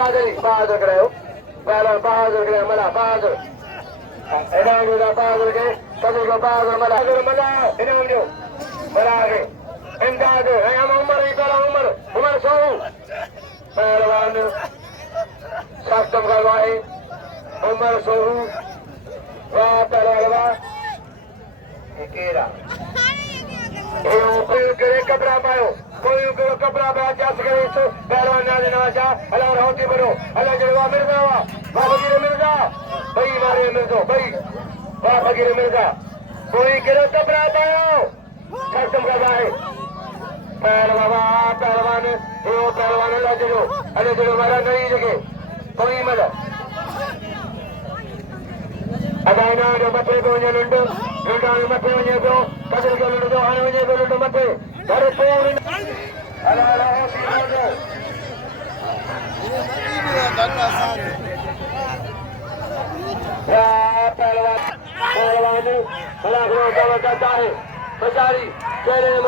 इमदादरी बहादुर करायो पहला बहादुर करे मला बहादुर इनाम दो बहादुर के सभी को बहादुर मला इनाम दो मला आगे इमदाद हम उमर ही पहला उमर सो पहलवान सप्तम करवाए उमर सोहू वाह पहलवान केरा करे कपड़ा पायो कोई करो कपड़ा पाया जा सके तो पहलवान ना देना जा अल्लाह रहती बनो अल्लाह जलवा मिर्जा वाह फकीर मिर्जा भाई मारे मिर्जा भाई वाह फकीर मिर्जा कोई करो कपड़ा पायो खत्म करवाए पहलवान यो पहलवान अल्लाह जलो मारा नहीं जगह कोई मदद अदाना जो मथे को वञे लुंड लुंडा मथे वञे पियो कदर के लुंड जो हाणे वञे पियो लुंड मथे घर पूरी अला अला होसी होजो या पहलवान मलाखरो दौलत चाहे बेचारी चेहरे में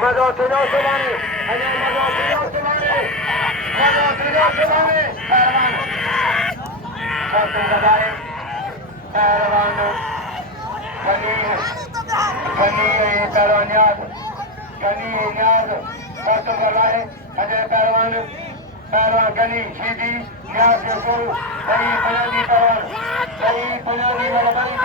मजो तुझो सुभाणे अने मजो तुझो सुभाणे पहलवान सब लगाए पहलवान गनी पहलवान न्याज खत्म करवाए अजय पहलवान गनी सीधी न्याज के गुरु सही बुनियादी पहलवान सही बुनियादी बलबानी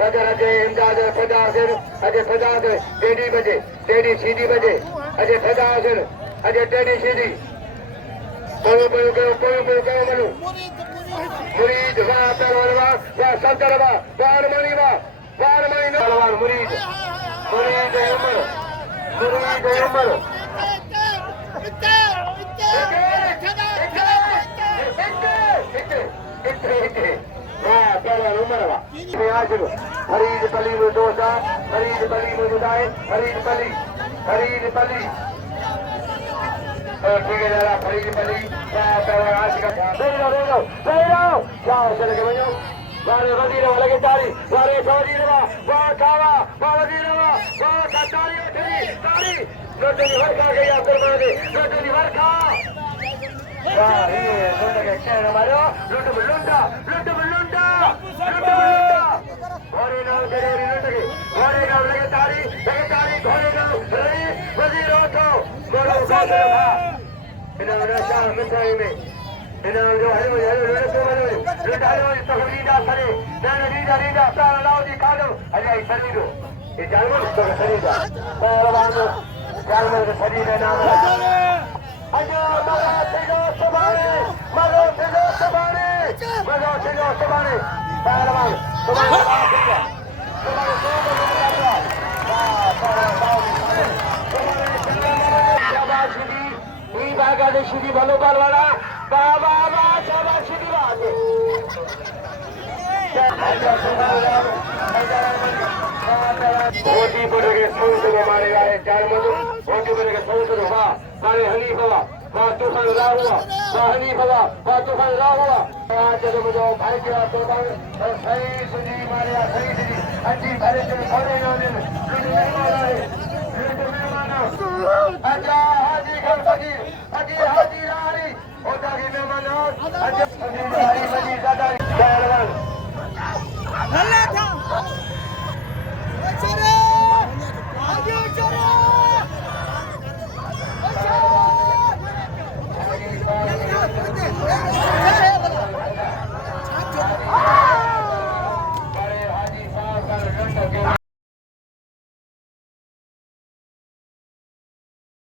सदर अजय इमदाद फदासिर अजय फदाद टेढ़ी बजे टेढ़ी सीधी बजे अजय फदासिर अजय टेढ़ी सीधी कोई मनु मुरीद वाह पहलवान वाह सदर वाह बारमणी पहलवान मुरीद उमर पहलवान उमर फरीद पली में डोसा फरीद पली में बुदाए फरीद पली ठीक है जरा फरीद पली पहलवान आज का क्या चले के बनो वारे वजीर वाले के तारी वारे वजीर वाह खावा वाह वजीर वाह तारी तारी लोटनी वर्खा गई आप कर दे लोटनी वर्खा वाह ये लुंड के चेहरे मारो लुंड लुंडा घोड़े नाम जरूरी लुंड के घोड़े नाम लगे तारी घोड़े नाम रही वजीर उठो बोलो गाजर भा इनाम नशा मिठाई में इनाम जो है लुंड को बोलो लुंडायो तो लीडा करे नान लीडा सारा लाओ जी कादो अजय शरीरो ये जानवर तो शरीरा पहलवान जानवर के शरीर नाम अजय मला तेजो सुभाणे पहलवान सीधी भलो पहलवाना बाबा शाबाश सीधी बात होती पड़ेगी सौंदर्य हमारे आए चार मधु होती पड़ेगी सौंदर्य हुआ सारे हनीफ हुआ वहाँ तूफान ला हुआ वहाँ हनीफ हुआ वहाँ तूफान ला हुआ जब मुझे भाई के तूफान और सही सुधी मारे सही सुधी अच्छी भरे से थोड़े ना दिन अच्छा हाजी घर फकीर हाजी रानी होता कि मेहमान अच्छा हरी मजी दादा पहलवान हल्ला था चलो आगे चलो हाजी साहब का